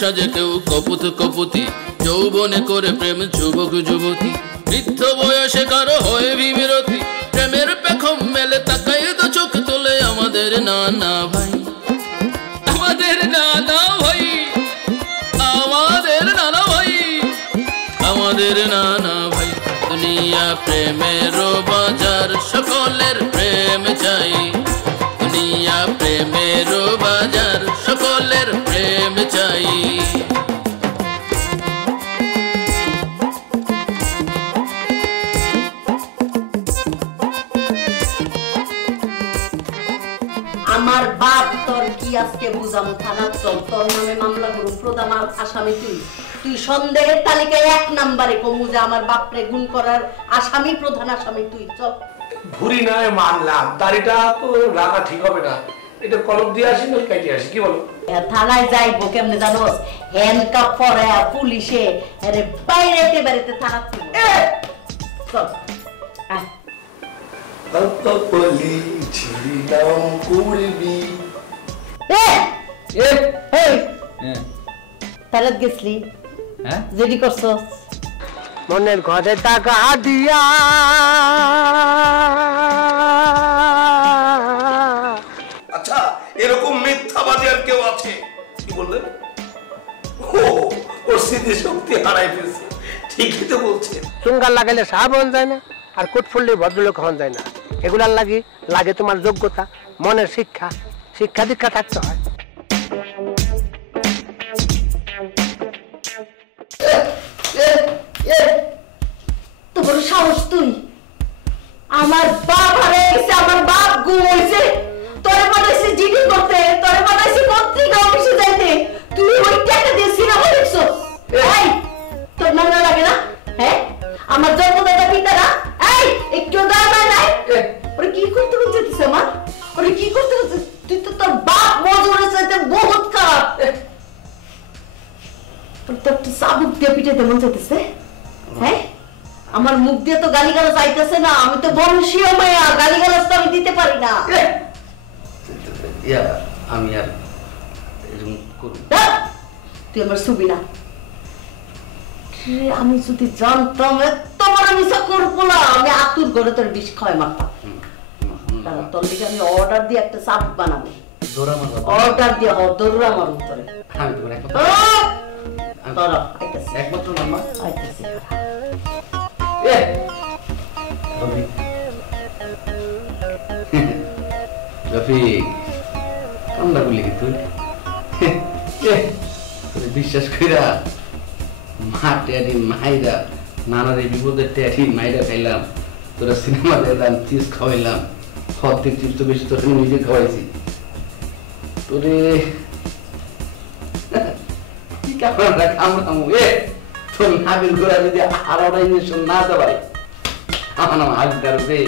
সাজে কেউ কপুত কপুতি, যৌবনে করে প্রেম যুবক যুবতী, বৃদ্ধ বয়সে কারো হয় বিমিরতি, প্রেমের পেখম মেলে তাকাই তো চোখ তোলে আমাদের নানা ভাই, আমাদের নানা ভাই, আমাদের নানা ভাই, আমাদের নানা ভাই। দুনিয়া প্রেমের বাজার, সকলের প্রেম চাই, দুনিয়া প্রেমের বাজার, সকলের প্রেম চাই। আমার বাপ তোর কি আজকে বুঝাম, থানা চল, তোর নামে মামলা করুন, প্রধান আসামি তুই, তুই সন্দেহের তালিকায় 1 নম্বরে কমু যে আমার বাপরে গুণ করার আসামি, প্রধান আসামি তুই। চল। ভুরি নয় মানলাম, দাড়িটা তো রাখা ঠিক হবে না, এটা কলম দিয়ে আসি না কেটে আসি, কি বলো? থানায় যাইবো কেমনে জানোস, হ্যান্ডকাপ পরে পুলিশে আরে বাইরেতে বাড়িতে থানা তুলবো। চল কতপলি ছিলাম করবি। তাহলে গেছলি যেটি করছস মনের ঘরে টাকা দিয়া আচ্ছা এরকম মিথ্যাবাদী আর কেউ আছে? কি বললেন? ওর স্মৃতি শক্তি হারাই ফেলছে, ঠিকই তো বলছে। চুঙ্গার লাগাইলে সাহাব হন যায় না, আর কোট ফুললে ভদ্রলোক হন যায় না। এগুলার লাগে তোমার যোগ্যতা, মনের শিক্ষা, শিক্ষা দীক্ষা থাকতে হয়। তোর সাহস তুই, আমার বাপ হারিয়ে গেছে, আমার বাপ গুম হয়েছে, তোরে পাঠাইছি জিডি করতে, তোরে পাঠাইছি পত্রিকা অফিসে যাইতে, তুই ওই টাকা দিয়ে সিনেমা দেখছো? এই তোর নোংরা লাগে না? হ্যাঁ, আমার জন্মদাতা পিতারা এই একটু দাঁড়া নাই, ওরে কি করতে বলছিস আমার, ওরে কি করতে বলছিস তুই? তো তোর বাপ মজুরের চাইতে বহুত খারাপ, তোর তো একটু চাবুক দিয়ে পিটাইতে মন চাইতেছে। হ্যাঁ, আমার মুখ দিয়ে তো গালিগালাজ আইতেছে না, আমি তো বংশীয় মায়া, গালিগালাজ তো আমি দিতে পারি না। আমি আর তুই আমার ছবি না, আমি যদি জানতাম তোমার আমি করবো না, আমি আতুর ঘরে তোর বিষ খাওয়াই মারতাম। তোর দিকে আমি অর্ডার দিয়ে একটা চাবুক বানাবো, অর্ডার দিয়ে দৌড়া মারুন তোরে। একমাত্র মামা আইতেছি রফিক, কামড়া বলি কি তুই? বিশ্বাস কইরা মা টেয়ারি মাইরা, নানার এই বিপদের টেয়ারি মাইরা খাইলাম, তোরা সিনেমা দেখলাম, চিজ খাওয়াইলাম, অর্ধেক চিজ তো বেশি তোর নিজে খাওয়াইছি তোরে। কি কামড়া কামড়ামু? তোর নাবিল ঘোরা যদি আর ওটা ইঞ্জেকশন না দেওয়াই আমার নাম হাজদার রে।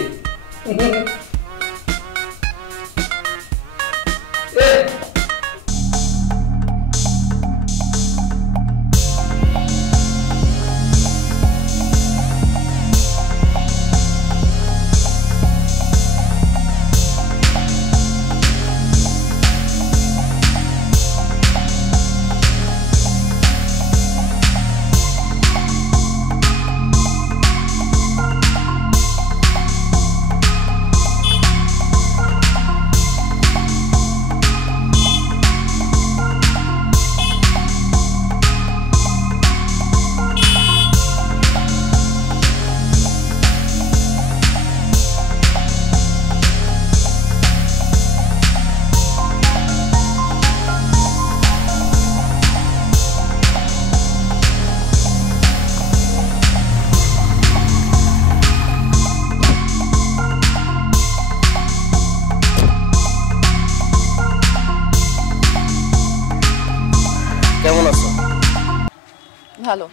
ভালো।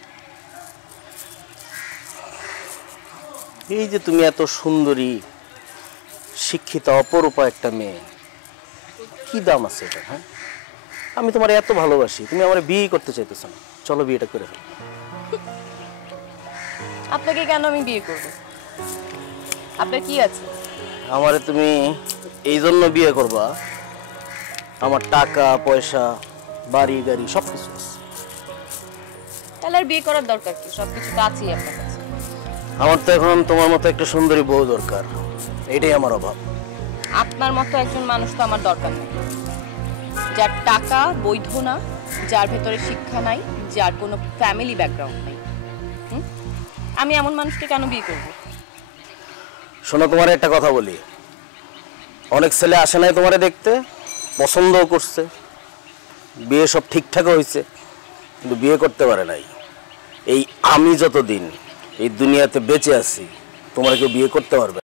এই যে তুমি এত সুন্দরী, শিক্ষিত, অপরূপা একটা মেয়ে, কি দাম আছে এটা? হ্যাঁ, আমি তোমার এত ভালোবাসি, তুমি আমার বিয়ে করতে চাইতেছ না, চলো বিয়েটা করে ফেলো। আপনাকে কেন আমি বিয়ে করব? আপনার কি আছে? আমারে তুমি এই জন্য বিয়ে করবা, আমার টাকা পয়সা, বাড়ি গাড়ি সবকিছু আছে। তাহলে আর বিয়ে করার দরকার কি? সবকিছু তো আছেই আপনার কাছে। আমার তো এখন তোমার মতো একটা সুন্দরী বউ দরকার, এটাই আমার অভাব। আপনার মতো একজন মানুষ তো আমার দরকার নেই, যার টাকা বৈধ না, যার ভেতরে শিক্ষা নাই, যার কোনো ফ্যামিলি ব্যাকগ্রাউন্ড নেই। আমি এমন মানুষকে কেন বিয়ে করব? শোনো, তোমার একটা কথা বলি, অনেক ছেলে আসে নাই তোমারে দেখতে, পছন্দও করছে, বিয়ে সব ঠিকঠাক হয়েছে, কিন্তু বিয়ে করতে পারে নাই। এই আমি যতদিন এই দুনিয়াতে বেঁচে আছি, তোমার কেউ বিয়ে করতে পারবে?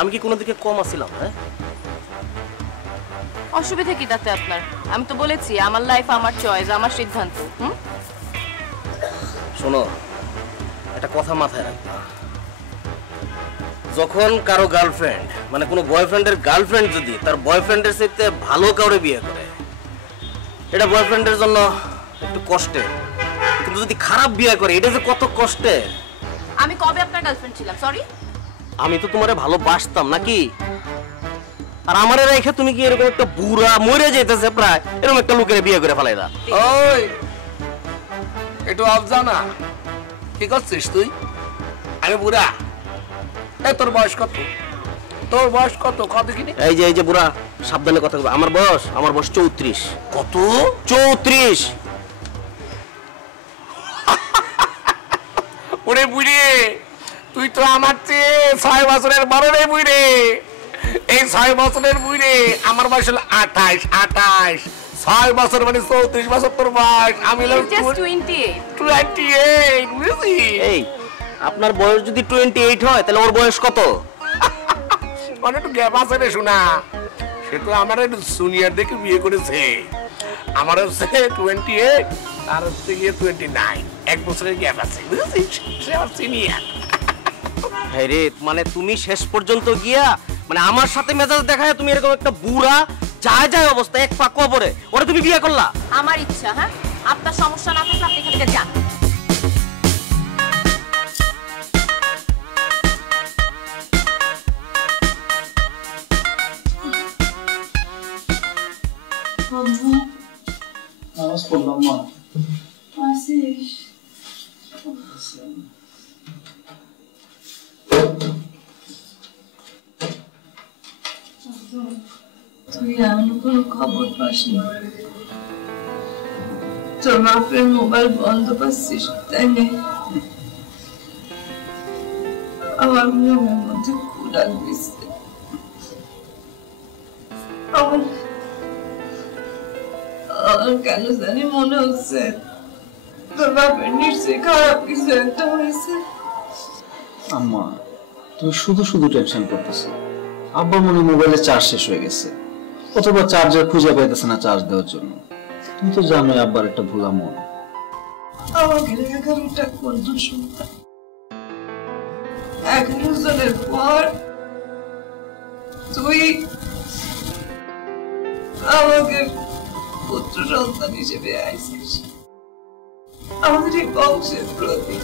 আমি কি কোনো দিকে কম আছিলাম? হ্যাঁ, অসুবিধা কি তাতে আপনার? আমি তো বলেছি আমার লাইফ আমার চয়েস, আমার সিদ্ধান্ত। শোনো, একটা কথা মাথায় রাখবা, যখন কারো গার্লফ্রেন্ড মানে কোনো বয়ফ্রেন্ডের গার্লফ্রেন্ড যদি তার বয়ফ্রেন্ডের সাথে ভালো কাউরে বিয়ে করে, এটা বয়ফ্রেন্ডের জন্য একটু কষ্টের, কিন্তু যদি খারাপ বিয়ে করে এটা যে কত কষ্টের। আমি কবে আপনার গার্লফ্রেন্ড ছিলাম? সরি, আমি তো তোমারে ভালোবাসতাম নাকি? আর আমারে রেখে তুমি কি এরকম একটা বুড়া মরে যাইতেছে প্রায় এরকম একটা লোকের বিয়ে করে ফেলাইলা? ওই একটু আফজা না, কি করছিস তুই? আরে বুড়া, এই তোর বয়স কত? তোর বয়স কত? কত কিনি? এই যে বুড়া, সাবধানে কথা বলবা। আমার বয়স 34। কত? 34। ওরে বুড়ি, তুই তো আমার চেয়ে 6 বছরের বড় রে বুড়ি। এই 6 বছরের বুড়ি, আমার বয়স হলো 28। 6 বছর মানে 34 বছর তোর বয়স। আমি হলো 28 বুঝলি? এই আপনার বয়স যদি 28 হয় তাহলে ওর বয়স কত? মানে একটু গ্যাপ আছে রে শোনা। সে তো আমার একটু সিনিয়র দেখে বিয়ে করেছে। আমার হচ্ছে 28, তার হচ্ছে গিয়ে 29। 1 বছরের গ্যাপ আছে, বুঝছিস? সে আমার সিনিয়র। হ্যাঁ রে, মানে তুমি শেষ পর্যন্ত গিয়া মানে আমার সাথে মেজাজ দেখায় তুমি এরকম একটা বুড়া যায় অবস্থা এক পা কবরে ওরে তুমি বিয়ে করলা? আমার ইচ্ছা। হ্যাঁ, আপনার সমস্যা না থাকলে আপনি এখান থেকে যান। নামাজ পড়লাম মা। আসিস? তুই এমন কোনো খবর পাসনি? তোর বাপের মোবাইল বন্ধ পাচ্ছিস তাই না? আমার মনের মধ্যে ক্ষুধা দিচ্ছে। আমার কেন জানি মনে হচ্ছে তোর বাপের নিশ্চয়ই খারাপ কিছু একটা হয়েছে। আম্মা, তুমি শুধু শুধু টেনশন করতেছো। আব্বার মনে মোবাইলে চার্জ শেষ হয়ে গেছে, অথবা চার্জার খুঁজে পাইতেছে না চার্জ দেওয়ার জন্য। তুমি তো জানোই আব্বার একটা ভোলা মন। আমাকে 11টা কোন সন্তান, 11 জনের পর তুই আমাকে পুত্র সন্তান হিসেবে আইছিস। আমাদের এই বংশের প্রতি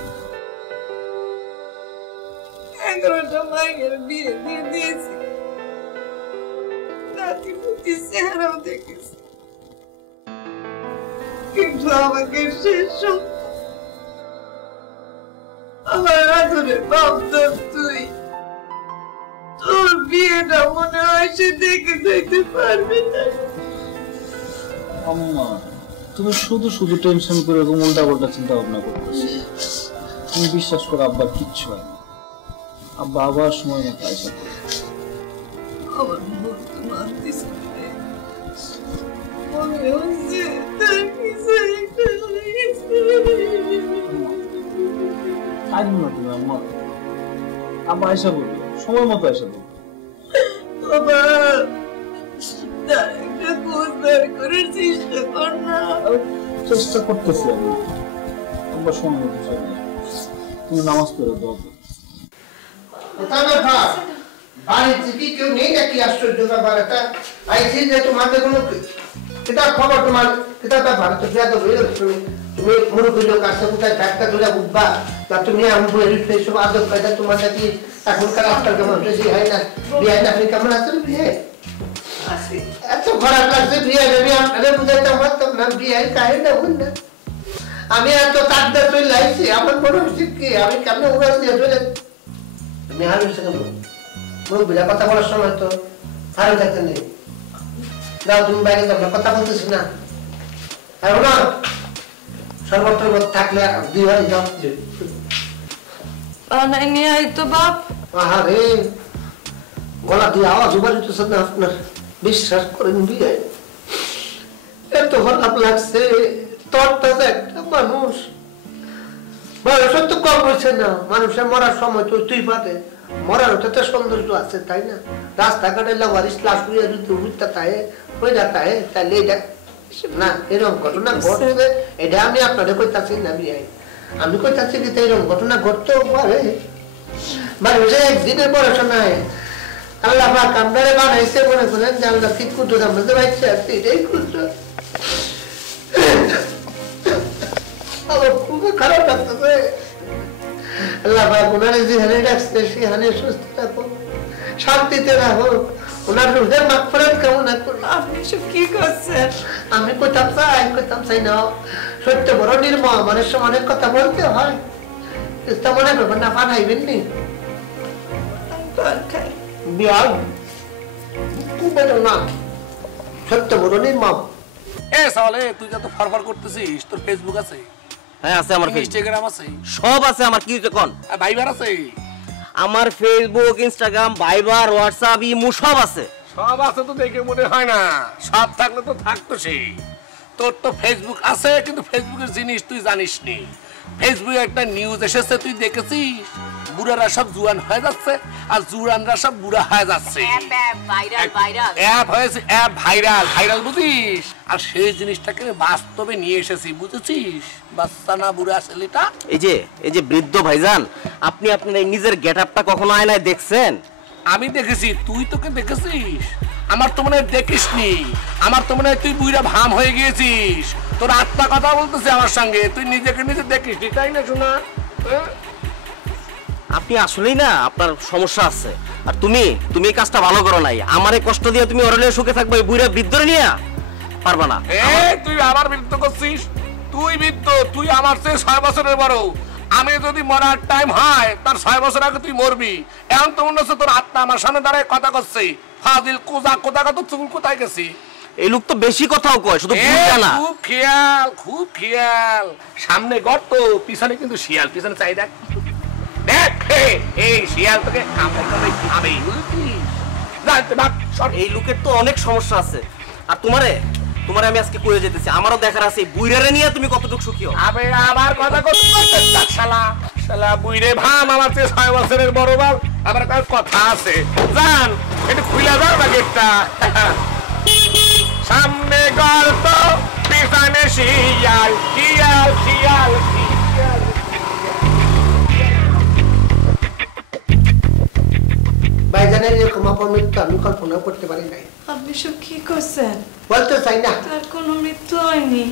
11টা মায়ের বিয়ে দিয়ে দিয়েছি, নাতি পুতি চেহারাও দেখেছি, কিন্তু আমাকে শেষ আমার আদরের বাপ তুই, তোর বিয়েটা মনে হয় সে দেখে যাইতে পারবে না। আম্মা, তুমি শুধু শুধু টেনশন করে এরকম উল্টা পাল্টা চিন্তা ভাবনা করতেছো। তুমি বিশ্বাস করো, আব্বার কিচ্ছু হয় না। আব্বা আবার সময় মতো আইসা পড়বে। আমার মন তো মানতেছে না। মনে হচ্ছে তার কিছু একটা হয়েছে। কাঁদবো না তুমি আম্মা, আব্বা আইসা পড়বে, সময় মতো আইসা পড়বে। বাবা, তার একটা খোঁজ বের করার চেষ্টা কর না। চেষ্টা করতেছি আমি। আব্বা সময় মতো চলে যাবে। তুমি নামাজ পড়ে দাও। বাড়িতে কি কেউ নেই নাকি? আশ্চর্য ব্যাপার এটা। আইছি যে তোমাদের কোনো কিতাব খবর, তোমার কিতাব ব্যাপার তো তুমি মুরব্বী লোক আছে, কোথায় ব্যাগটা ধরে উঠবা, তা তুমি আমি বলে সব আদব কায়দা তোমার কি এখনকার আজকাল কেমন বেশি হয় না? বিয়ে না, আপনি কেমন আছেন? বিয়ে এত খারাপ লাগছে, বিয়ে নেবি আপনাদের বুঝাইতে পারতাম না, বিয়ে কাহে না বুঝ না। আমি এত তাকদা চলে লাইছি, আমার মনে হচ্ছে কি আমি কেমন উড়াল দিয়ে চলে আমি হারুন সেখানে মুরব্বীরা কথা বলার সময় তো হারুন থাকতে নেই। যাও তুমি বাইরে যাবো, কথা বলতেছি না। আর না সর্বত্র থাকলে দুই ভাই যাও। নিয়ে আই তো বাপ। আহারে গলা দিয়ে আওয়াজ উবার হইতেছে না আপনার, বিশ্বাস করেন বিয়ে এত খারাপ লাগছে। তোরটা একটা মানুষ বয়স তো কম হয়েছে না, মানুষের মরার সময় তো তুই পাতে মরার তো সৌন্দর্য আছে তাই না? রাস্তাঘাটে লাভারিস লাশ হইয়া যদি উঠতে থাকে হয়ে যাতা হয়, তাহলে এটা না এরকম ঘটনা ঘটছে। এটা আমি আপনাদের কইতাছি না বিয়ে, আমি কইতাছি কি এরকম ঘটনা ঘটতেও পারে। মানুষের একদিনের পড়াশোনায় আল্লাহ পাক আপনারে বানাইছে, মনে করেন যে আল্লাহ কি কুদরত আমাদের বাইছে আছে, এটাই কুদরত। আমার খুবই খারাপ লাগতেছে। আল্লাহ পাক ওনারে যেখানে রাখছে সেখানে সুস্থ রাখো, শান্তিতে রাখো, ওনার রুহের মাগফিরাত কামনা করি। আপনি সব কি করছেন? আমি কইতাম চাই না, সত্য বড় নির্মম, মানুষ অনেক কথা বলতে হয়, মনে করবেন না পাঠাইবেন নি বিয়াল খুব না, সত্য বড় নির্মম। এ সালে তুই যত ফরফর করতেছিস, তোর ফেসবুক আছে? হ্যাঁ আছে আমার, ইনস্টাগ্রাম আছে? সব আছে আমার। কি কোন ভাইবার আছে? আমার ফেসবুক, ইনস্টাগ্রাম, ভাইবার, হোয়াটসঅ্যাপ, ইমো সব আছে। সব আছে তো দেখে মনে হয় না, সব থাকলে তো থাকতো সেই। তোর তো ফেসবুক আছে, কিন্তু ফেসবুকের জিনিস তুই জানিস নি। ফেসবুকে একটা নিউজ এসেছে, তুই দেখেছিস? বুড়ারা সব জুয়ান হয়ে যাচ্ছে আর জুয়ানরা সব বুড়া হয়ে যাচ্ছে। অ্যাপ হয়েছে, অ্যাপ ভাইরাল বুঝিস? আর সেই জিনিসটাকে বাস্তবে নিয়ে এসেছি, বুঝেছিস? বাচ্চা না বুড়া ছেলেটা। এই যে বৃদ্ধ ভাইজান, আপনি আপনার এই নিজের গেটআপটা কখনো আয়নায় দেখছেন? আমি দেখেছি, তুই তোকে দেখেছিস? আমার তো মনে হয় দেখিসনি, আমার তো মনে হয় তুই বুইরা ভাম হয়ে গিয়েছিস। তোর আত্মা কথা বলতেছে আমার সঙ্গে, তুই নিজেকে নিজে দেখিসনি, তাই না শোনা? আপনি আসলেই না, আপনার সমস্যা আছে। আর তুমি এই কাজটা ভালো করো নাই। আমারে কষ্ট দিয়ে তুমি ওরলে সুখে থাকবে, এই বুইরা বৃদ্ধরে নিয়ে পারবা না। তুই আমার বিরুদ্ধে করছিস? তুই বৃদ্ধ, তুই আমার চেয়ে 6 বছরের বড়। আমি যদি মরার টাইম হয় তার 6 বছর আগে তুই মরবি। এখন তো মনে হচ্ছে তোর আত্মা আমার সামনে দাঁড়ায় কথা করছে। ফাজিল কোথা তো চুল কোথায় গেছি? এই লোক তো বেশি কথাও কয়, শুধু বুঝা না। খুব খেয়াল। সামনে গর্ত, পিছনে কিন্তু শিয়াল, পিছনে চাই দেখ। এই শিয়াল তোকে খাবে। এই লোকের তো অনেক সমস্যা আছে। আর তোমারে আমি আজকে কয়ে যেতেছি, আমারও দেখার আছে বুইরারে নিয়ে তুমি কতটুকু সুখী হও। আমার কথা শালা বুইরে ভাম, আমার চেয়ে 6 বছরের বড় বাল, আমার কথা আছে। জান একটু খুলে দাও না গেটটা। সামনে গর্ত, পিছনে শিয়াল, শিয়াল শিয়াল শিয়াল। ভাইজানের এরকম অপমৃত্যু আমি কল্পনা করতে পারি নাই। আপনি সব কি করছেন? বলতে চাই না। তার কোনো মৃত্যু হয়নি,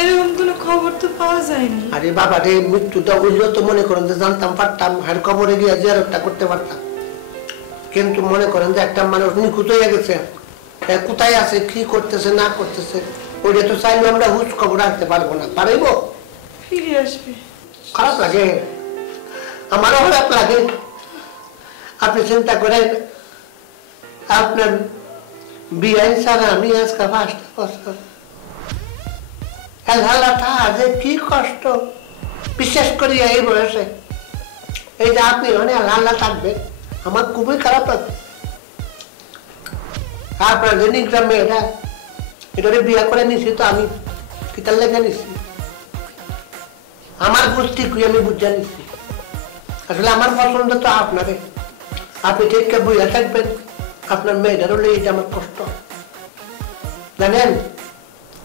এরকম কোনো খবর তো পাওয়া যায়নি। আরে বাবা রে, মৃত্যুটা হইলো তো মনে করেন যে জানতাম পারতাম, আর কবরে গিয়ে জিয়ারতটা করতে পারতাম। কিন্তু মনে করেন যে একটা মানুষ নিখুঁত হয়ে গেছে, কোথায় আছে, কি করতেছে না করতেছে, ওইটা তো চাইলে আমরা হুঁশ খবর রাখতে পারবো না। পারিব? ফিরে আসবে। খারাপ লাগে, আমারও খারাপ লাগে। আপনি চিন্তা করেন, আপনার বিয়ে ছাড়া আমি আজকে 5টা বছর, যে কি কষ্ট, বিশেষ করি এই বয়সে। এই যে আপনি আল্লাহ থাকবেন, আমার খুবই খারাপ লাগে। আপনার যে গ্রামে এটা বিয়ে করে নিছি, তো আমি কিতার লেগে নিছি, আমার গোষ্ঠী কি আমি বুঝা নিছি। আসলে আমার পছন্দ তো আপনারে, আপনি ঠিক বুঝা থাকবেন, আপনার মেয়েটারও লেগে আমার কষ্ট। জানেন,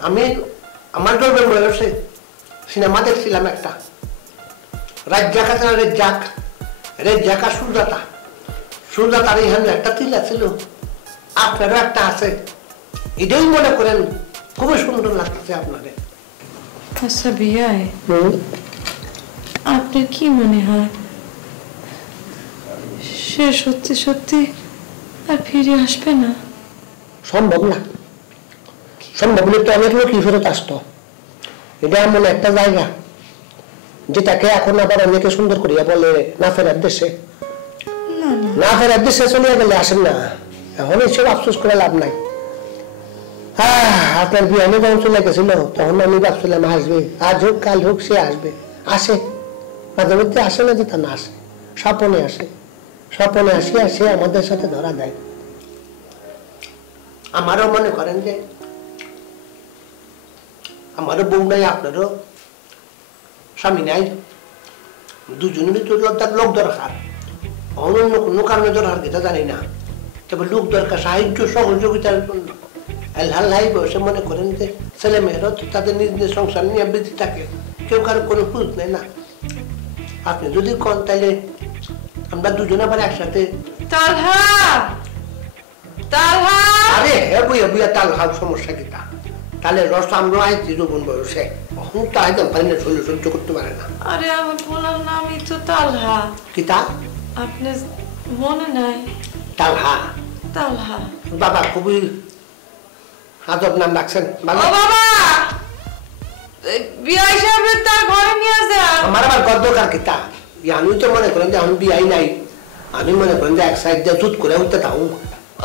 আমি আমার জন্মের বয়সে সিনেমা দেখছিলাম একটা, রাজ্জাক আছে না, রেজ্জাক আর সুরদাতার এখানে একটা তিলা ছিল, আপনারও একটা আছে। এটাই মনে করেন খুবই সুন্দর লাগতেছে আপনাকে। আচ্ছা বিয়াই, আপনার কি মনে হয় সে সত্যি সত্যি আর ফিরে আসবে না? সম্ভব না, সম্ভব না তো অনেক লোকই ফেরত আসতো। এটা এমন একটা জায়গা যেটাকে এখন আবার অনেকে সুন্দর করিয়া বলে না ফেরার দেশে। না ফেরার দেশে চলে গেলে আসেন না, এখন এসব আফসোস করে লাভ নাই। আপনার বিয়ানে যখন চলে গেছিল তখন আমি ভাবছিলাম আসবে, আজ হোক কাল হোক সে আসবে। আসে, মাঝে মধ্যে আসে না যে তা না আসে, স্বপনে আসে। স্বপনে আসিয়া সে আমাদের সাথে ধরা দেয়। আমারও মনে করেন যে আমারও বউ নাই, আপনারও স্বামী নাই, দুজনেরই তো লোক দরকার। অন্য কোনো কারণে দরকার কিনা জানি না, তবে লোক দরকার সাহায্য সহযোগিতার জন্য। আল্লাহ বয়সে মনে করেন যে ছেলে মেয়েরাও তাদের নিজ নিজ সংসার নিয়ে বেঁচে থাকে, কেউ কারো কোনো খোঁজ নেয় না। আপনি যদি কন তাহলে আমরা দুজনে আবার একসাথে। আরে হ্যাঁ বুয়া বুয়া তাল হাও, সমস্যা কিটা? তাহলে রস আমরা আইছি যৌবন বয়সে, এখন তো আইতাম পারি না, শরীর সহ্য করতে পারে না। আরে আমার বলার নামই তো তালহা। কিতা? আপনি মনে নাই? তালহা। তালহা বাবা খুবই আদব নাম রাখছেন। ও বাবা, বিয়াই সাহেবের তার ঘরে নিয়ে যান। আমার আবার গদ্যকার কিতা? আমি তো মনে করেন যে আমি বিয়াই নাই, আমি মনে করেন যে এক সাইড দিয়ে চুট করে উঠতে থাকুন।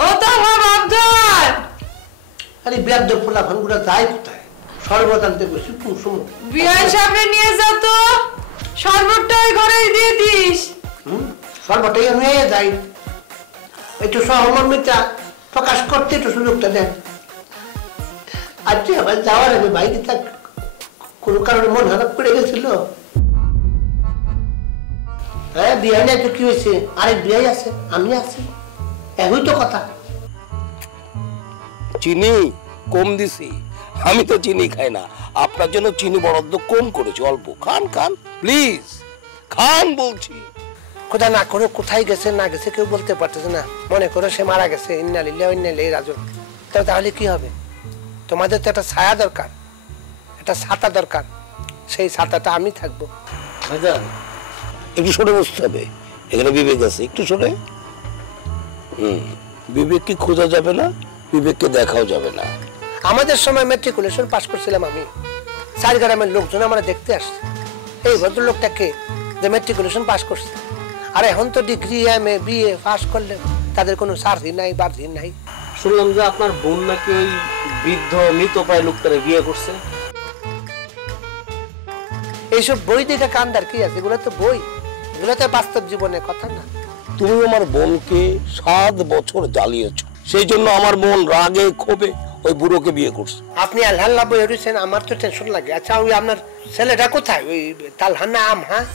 ও তালহা বাবদার, আরে বিয়ার ফুলা ফানগুলা যায় কোথায়? শরবত আনতে বসি কুসুম। বিয়াই সাহেবের নিয়ে যা তো, শরবতটা ওই ঘরেই দিয়ে দিস। শরবতটাই নিয়ে যাই, একটু সহমর্মিতা প্রকাশ করতে একটু সুযোগটা দেন। আজকে আবার যাওয়ার আগে বাইরে থাক কোনো কারণে মন খারাপ করে গেছিল। হ্যাঁ বিয়াই নাই তো কি হয়েছে? আরেক বিয়াই আছে, আমি আছি, একই তো কথা। চিনি কম দিছি, আমি তো চিনি খাই না, আপনার জন্য চিনি বরাদ্দ কম করেছি, অল্প খান খান প্লিজ, খান বলছি। খোদা না করে কোথায় গেছে না গেছে কেউ বলতে পারতেছে না, মনে করো সে মারা গেছে, ইন্না লিল্লাহি ওয়া ইন্না ইলাইহি রাজিউন। তাহলে কি হবে? তোমাদের তো একটা ছায়া দরকার, একটা ছাতা দরকার, সেই ছাতাটা আমি থাকবো। ভাইজান একটু সরে বসতে হবে, এখানে বিবেক আছে, একটু সরে। বিবেককে খোঁজা যাবে না, বিবেককে দেখাও যাবে না। আমাদের সময় ম্যাট্রিকুলেশন পাস করছিলাম আমি, 4 গ্রামের লোকজন আমরা দেখতে আসছে এই ভদ্রলোকটাকে যে ম্যাট্রিকুলেশন পাস করছে। আর এখন তো ডিগ্রি এমএ বিএ পাস করলে তাদের কোনো সার্থি নাই, বার্থি নাই। শুনলাম যে আপনার বোন নাকি ওই বৃদ্ধ মৃতপ্রায় লোকটারে বিয়ে করছে। এইসব বই দেখে কান্দার কি আছে? এগুলো তো বই, এগুলো তো বাস্তব জীবনের কথা না। তুমি আমার বোনকে 7 বছর জ্বালিয়েছ, সেই জন্য আমার বোন রাগে ক্ষোভে ওই বুড়োকে বিয়ে করছে। আপনি আল্লাহ বই হয়েছেন, আমার তো টেনশন লাগে। আচ্ছা ওই আপনার ছেলেটা কোথায়? ওই তালহানা আম? হ্যাঁ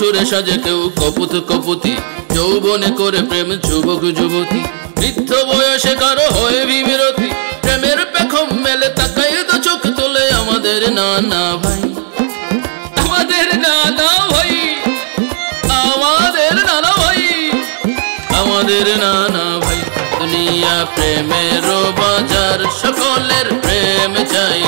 সুরে সাজে কেউ কপুত কপুতি, যৌবনে করে প্রেম যুবক যুবতী, বৃদ্ধ বয়সে কারো হয় বিমিরতি, প্রেমের পেখম মেলে তাকাই তো চোখ তোলে আমাদের নানা ভাই, আমাদের নানা ভাই, আমাদের নানা ভাই, আমাদের নানা ভাই। দুনিয়া প্রেমের বাজার, সকলের প্রেম চাই।